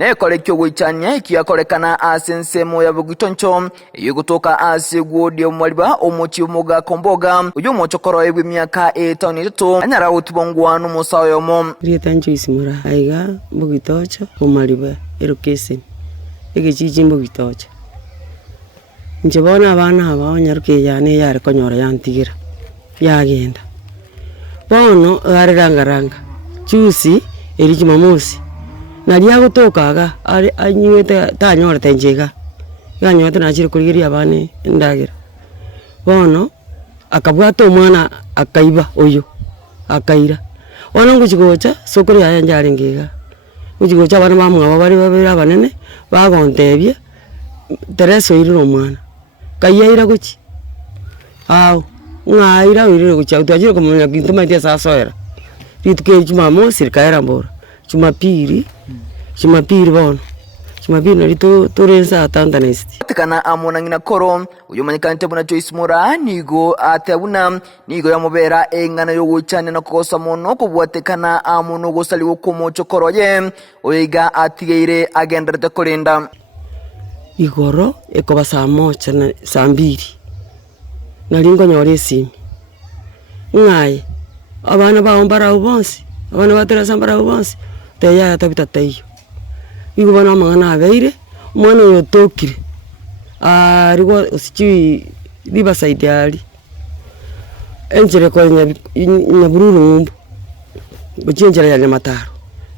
nekorekyo gwichania ikiakorekana ase ensemo ya Bugitoncho iyo gutoka ase gwodi omwaliba omochi omuga komboga uyu mochokoro ebwe myaka 3 anyara utubongwa n'umusayo yomo Rietancho isimura aiga Bugitoncho omwaliba erokesen egechichi Bugitoncho njebona abana abanyaruke yane yare konyora yantigira yagenda bono arerangaranga chusi eri Jumamosi nalia gutokaga ari anyuete tanyora tenjega yanyote nachire kurigiria abane ndagira bono akabwata omwana akaiba oyo akaira ona nguchigocha sokori yanjare ngega nguchigocha abana bamwe bari babira abanene bagontebye Tereso iriro omwana kayaira guchi ngaira iriro guchi utajire kumenya kintu maite sasoera rituke Jumamosi rikaera mbora Jumapili bono Jumapili nalito turensa atandanesti tikana amona ngina koro uyu manyikante buna Joyce Mura nigo atabuna nigo yamubera engana yo guchane no kosa mono kubwatekana amono gosali wokomocho koroye oiga atigeire agenderte korinda igoro ekoba saa 1 na saa 2 nalingo nyore simi ngai abana baombara ubonsi abana batera sambara ubonsi teya tabita teyo igo bana mangana abeire mwana yo tokire arigo osichi riba side ali enjere ko nyabururu ngumbu buchenjera ya Nyamataro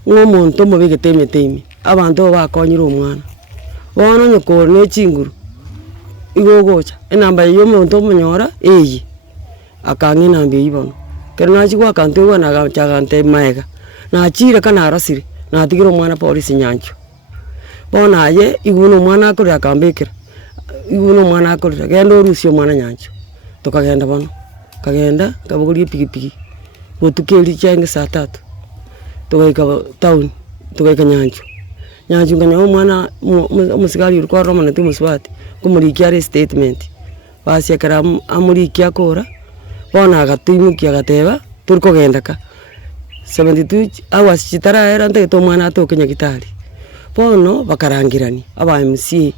ngomuntu mo bige teme abantu bakonyira omwana bono nyoko ne chinguru igo gocha enamba yo muntu munyora eyi akangi nambe ibono kero nachigwa kantu wana gachagante maega na achire kana arasire na atigiro mwana polisi nyancho bona ye iguno mwana akore akambekera iguno mwana akore genda orusio mwana nyancho tukagenda bono kagenda kabuguri pigipigi botukeli chenge saa 3 tugaika town tugaika nyancho nganya mwana umusigari uriko Roma na tumuswati kumurikia statement basi akara amurikia kora bona agatimukia agateba turiko gendaka 72 hours chitara era ndege mwana atokenya gitari bono bakarangirani aba MC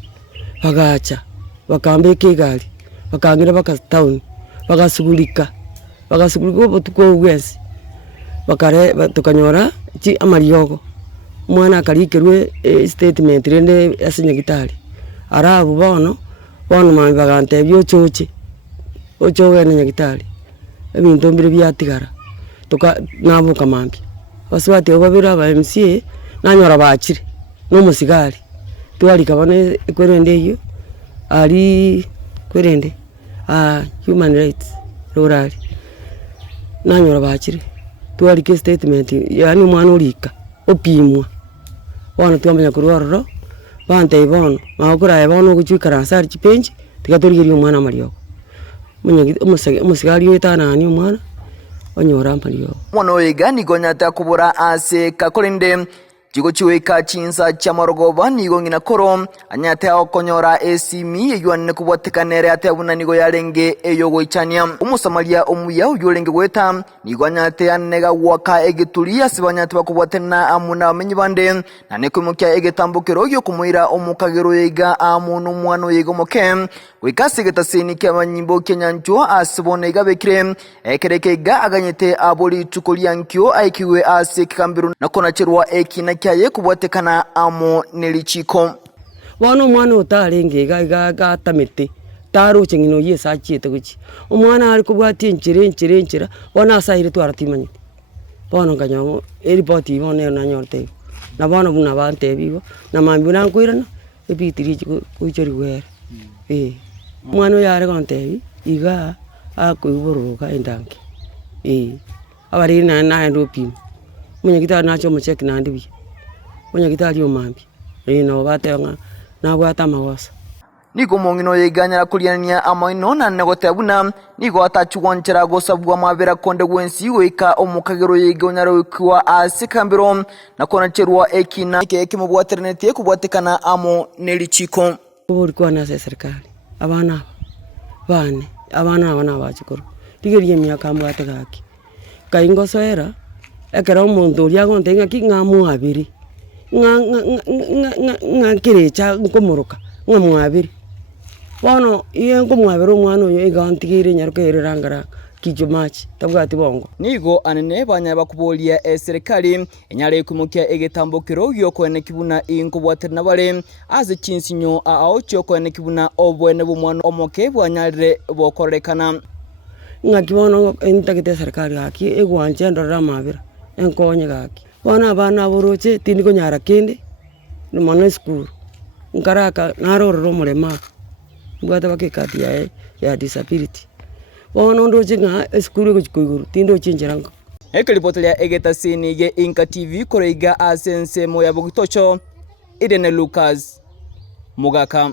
bagacha bakambeke gari bakangira baka town bagasugulika botuko wese bakare tukanyora chi amariogo mwana akarikerwe statement rende asinya gitari arabu bono mambi bagante byochoche ochowe na gitari ebintu mbire byatigara toka nabuka mambi baswati obabira ba MCA nanyora bachire no musigari twali kabane kwerende iyo ali kwerende human rights rurali nanyora bachire twali ke statement yani mwana urika opimwa bono twamenya kurwaroro bante ibono makura ibono guchikara sari chipenji tigatorigerio mwana marioko munye umusigari wetana ni mwana onyora mpaliyo mwana oiga nigonyata kubura ase kakorinde Chigo chiweka chinsa chamorogoba nigo ngina koro anyate okonyora esimi eyuanne kubwatekanere atebuna nigo yarenge eyogo ichania umusamalia omuya uyolenge gweta nigo anyate anega waka egetulia sibanyate bakubwatena amuna amenyi bande nane kumukya egetambukero yo kumuira omukagero yega amuntu mwana yego moke wikasegeta sinike abanyimbo kenyancho asibone gabekire ekerekega aganyete aboli tukolyankyo aikiwe ase kikambiru nakona cherwa ekina kyaye kubwatekana amo nelichiko bono mwana utarenge gatamete taro chingino yesa chiete guchi umwana ari kubwati enchira bona asahire twaratimanye bono kanyo eripoti bono na nyorte na bono buna bante bibo na mambi nankwirana ebitiri kuchori were mwana yare kontebi iga akuiburuka endange abari na ndopi munye kitari nacho mucheck na ndibi munye kitari omambi no batenga na bwata magosa nigo mongino yeganyara kuliania amaino na negotebuna nigo atachugonchera gosabwa mabera konde gwensi weka omukagero yegonyaro kwa asikambiro na kona cherwa ekina eke mubwaternete kubwatekana amo nelichiko buri kwa serikali abana bachikoro tigeriye myaka mbwate gaki kaingo soera ekera omuntu uri agontenga kingamu abiri nga kirecha nkomuruka nga mwabiri bono iye nkomwabiri omwana oyo igantigire nyaruka irangara kijumachi tabwati bongo nigo anene banya bakubolia serikali enyale kumukia egetambukiro gyokwene kibuna inkobwaterina bare aze chinsinyo ao chokwene kibuna obwene bumwana omoke bwanyalire bokorekana nga kibono entagite serikali haki egwanje ndorera mabira enkonye gaki bona abana boroche tindi konyara kindi ni mwana skuru nkaraka narorero mulema mbwata bakekati ya disability bono ndoche nga skuru kuchikuru tindo chinjeranga ekelipotelya egetasini ge Inka TV koreiga asense moya bugitocho Irene Lucas Mugaka.